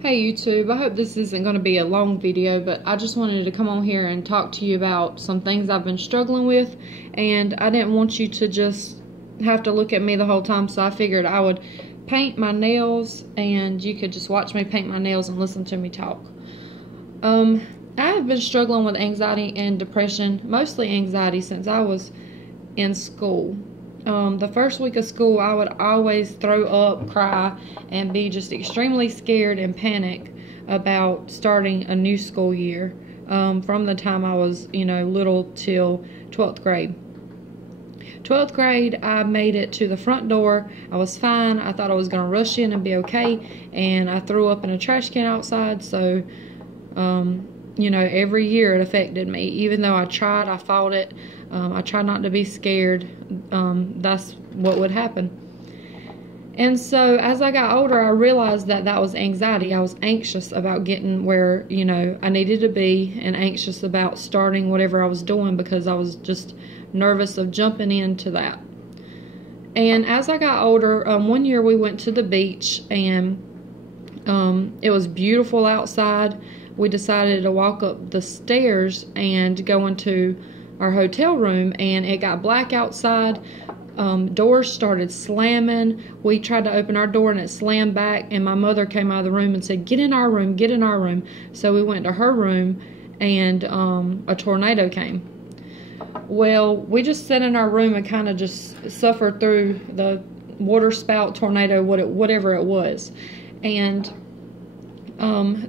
Hey YouTube, I hope this isn't going to be a long video, but I just wanted to come on here and talk to you about some things I've been struggling with, and I didn't want you to just have to look at me the whole time, so I figured I would paint my nails and you could just watch me paint my nails and listen to me talk. I have been struggling with anxiety and depression, mostly anxiety, since I was in school. The first week of school, I would always throw up, cry, and be just extremely scared and panic about starting a new school year, from the time I was, little till 12th grade. 12th grade, I made it to the front door. I was fine. I thought I was going to rush in and be okay, and I threw up in a trash can outside, so, every year it affected me. Even though I tried, I fought it. I tried not to be scared. That's what would happen. And so as I got older, I realized that that was anxiety. I was anxious about getting where, I needed to be, and anxious about starting whatever I was doing because I was just nervous of jumping into that. And as I got older, one year we went to the beach, and it was beautiful outside. We decided to walk up the stairs and go into our hotel room, and it got black outside. Doors started slamming. We tried to open our door and it slammed back, and my mother came out of the room and said, "Get in our room, get in our room." So we went to her room, and a tornado came. Well, we just sat in our room and kind of just suffered through the water spout, tornado, whatever it was. And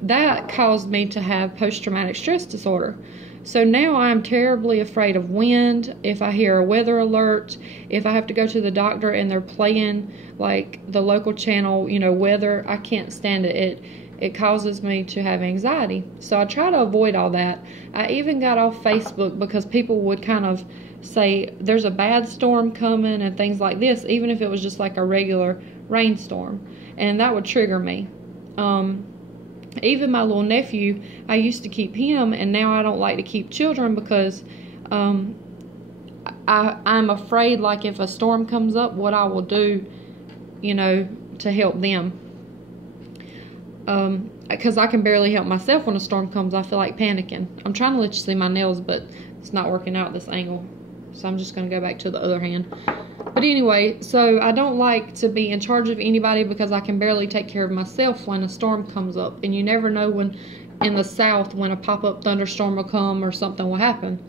that caused me to have post-traumatic stress disorder. So now I'm terribly afraid of wind. If I hear a weather alert, if I have to go to the doctor and they're playing like the local channel, weather, I can't stand it. It causes me to have anxiety. So I try to avoid all that. I even got off Facebook because people would kind of say there's a bad storm coming and things like this, even if it was just like a regular rainstorm. And that would trigger me. Even my little nephew, I used to keep him, and now I don't like to keep children because I'm afraid, like, if a storm comes up, what I will do, to help them. Because I can barely help myself when a storm comes. I feel like panicking. I'm trying to let you see my nails, but it's not working out this angle. So I'm just going to go back to the other hand. But anyway, so I don't like to be in charge of anybody because I can barely take care of myself when a storm comes up. And you never know when in the south when a pop-up thunderstorm will come or something will happen.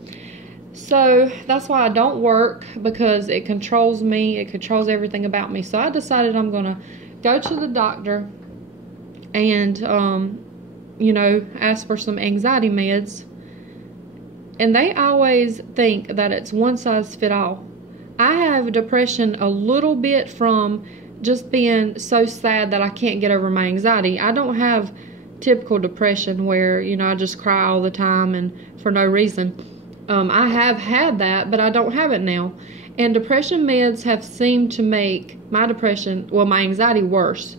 So that's why I don't work, because it controls me. It controls everything about me. So I decided I'm going to go to the doctor and, ask for some anxiety meds. And they always think that it's one size fit all. I have depression a little bit from just being so sad that I can't get over my anxiety. I don't have typical depression where, I just cry all the time and for no reason. I have had that, but I don't have it now. And depression meds have seemed to make my anxiety worse.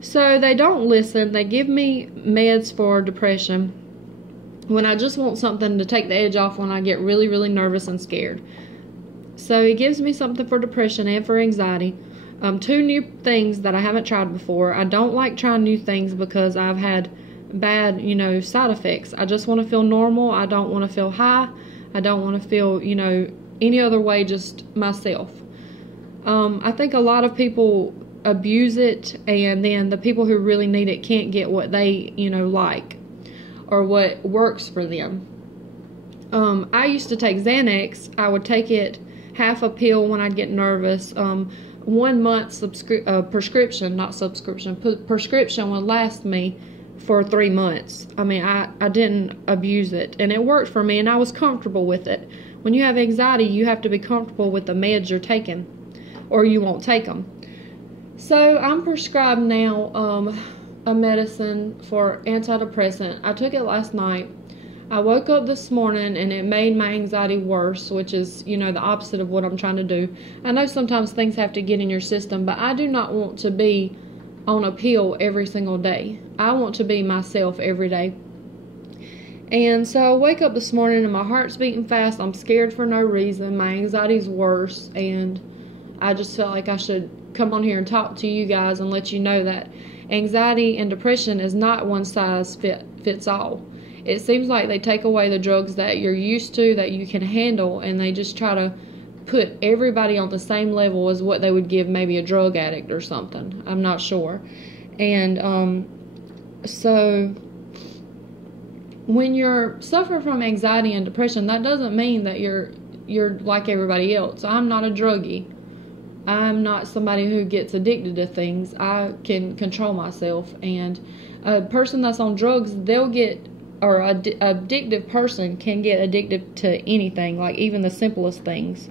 So they don't listen. They give me meds for depression when I just want something to take the edge off when I get really, really nervous and scared. So it gives me something for depression and for anxiety. Two new things that I haven't tried before. I don't like trying new things because I've had bad, side effects. I just want to feel normal. I don't want to feel high. I don't want to feel, any other way, just myself. I think a lot of people abuse it, and then the people who really need it can't get what they, like or what works for them. I used to take Xanax. I would take it half a pill when I'd get nervous. 1 month prescription would last me for 3 months. I mean, I didn't abuse it, and it worked for me, and I was comfortable with it. When you have anxiety, you have to be comfortable with the meds you're taking, or you won't take them. So I'm prescribed now a medicine for antidepressant. I took it last night. I woke up this morning and it made my anxiety worse, which is, the opposite of what I'm trying to do. I know sometimes things have to get in your system, but I do not want to be on a pill every single day. I want to be myself every day. And so I wake up this morning and my heart's beating fast. I'm scared for no reason. My anxiety's worse, and I just felt like I should come on here and talk to you guys and let you know that anxiety and depression is not one size fits all. It seems like they take away the drugs that you're used to, that you can handle, and they just try to put everybody on the same level as what they would give maybe a drug addict or something. I'm not sure. And so when you're suffering from anxiety and depression, that doesn't mean that you're like everybody else. I'm not a druggie. I'm not somebody who gets addicted to things. I can control myself. And a person that's on drugs, they'll get, or an addictive person can get addicted to anything, like even the simplest things.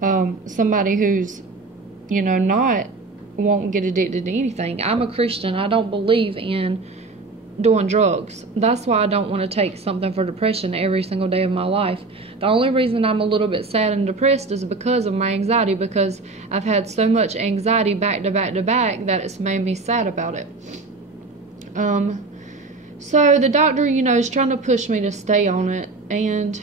Somebody who's, won't get addicted to anything. I'm a Christian. I don't believe in doing drugs. That's why I don't want to take something for depression every single day of my life. The only reason I'm a little bit sad and depressed is because of my anxiety, because I've had so much anxiety back to back to back that it's made me sad about it. So the doctor, is trying to push me to stay on it, and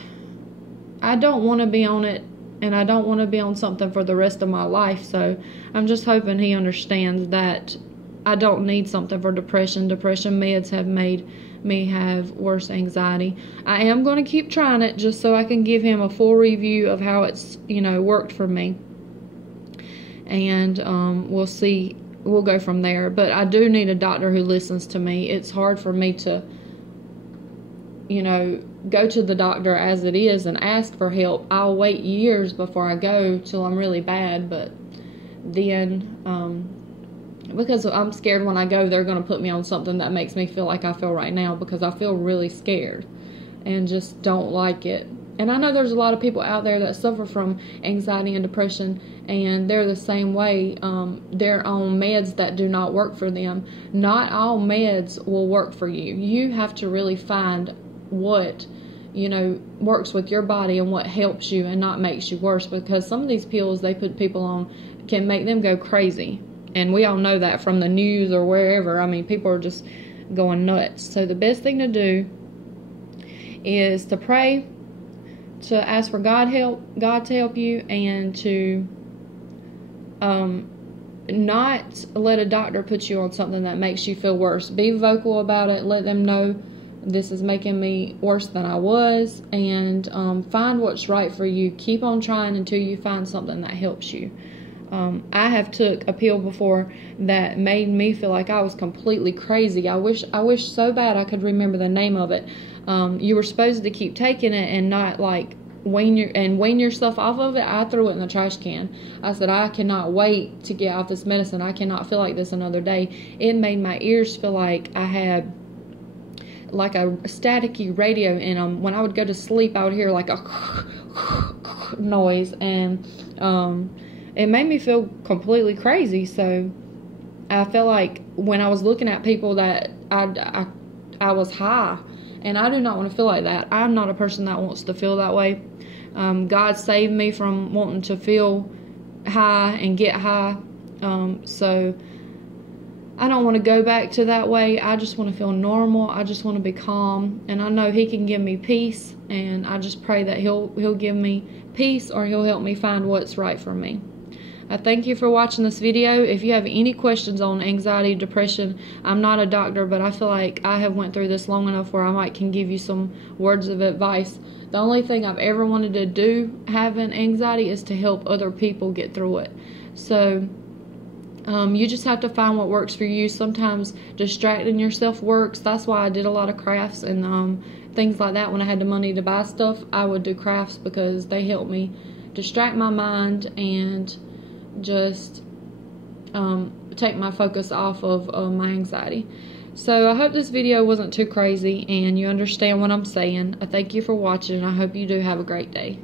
I don't want to be on it, and I don't want to be on something for the rest of my life. So I'm just hoping he understands that I don't need something for depression. Depression meds have made me have worse anxiety. I am going to keep trying it just so I can give him a full review of how it's, worked for me. And we'll see. We'll go from there. But I do need a doctor who listens to me. It's hard for me to, go to the doctor as it is and ask for help. I'll wait years before I go till I'm really bad. But then, because I'm scared when I go, they're going to put me on something that makes me feel like I feel right now, because I feel really scared and just don't like it. And I know there's a lot of people out there that suffer from anxiety and depression, and they're the same way. They're on meds that do not work for them. Not all meds will work for you. You have to really find what, works with your body and what helps you and not makes you worse, because some of these pills they put people on can make them go crazy. And we all know that from the news or wherever. I mean, people are just going nuts. So the best thing to do is to pray, to ask for God to help you, and to not let a doctor put you on something that makes you feel worse. Be vocal about it. Let them know this is making me worse than I was, and find what's right for you. Keep on trying until you find something that helps you. I have took a pill before that made me feel like I was completely crazy. I wish so bad I could remember the name of it. You were supposed to keep taking it and not like wean yourself off of it. I threw it in the trash can. I said, I cannot wait to get off this medicine. I cannot feel like this another day. It made my ears feel like I had like a staticky radio in them. When I would go to sleep, I would hear like a noise, and it made me feel completely crazy. So I felt like when I was looking at people that I was high, and I do not want to feel like that. I'm not a person that wants to feel that way. God saved me from wanting to feel high and get high. So I don't want to go back to that way. I just want to feel normal. I just want to be calm, and I know He can give me peace, and I just pray that He'll give me peace, or He'll help me find what's right for me. I thank you for watching this video. If you have any questions on anxiety, depression, I'm not a doctor, but I feel like I have went through this long enough where I can give you some words of advice. The only thing I've ever wanted to do having anxiety is to help other people get through it. So you just have to find what works for you. Sometimes distracting yourself works. That's why I did a lot of crafts and things like that. When I had the money to buy stuff, I would do crafts because they helped me distract my mind and just take my focus off of my anxiety. So I hope this video wasn't too crazy and you understand what I'm saying. I thank you for watching, and I hope you do have a great day.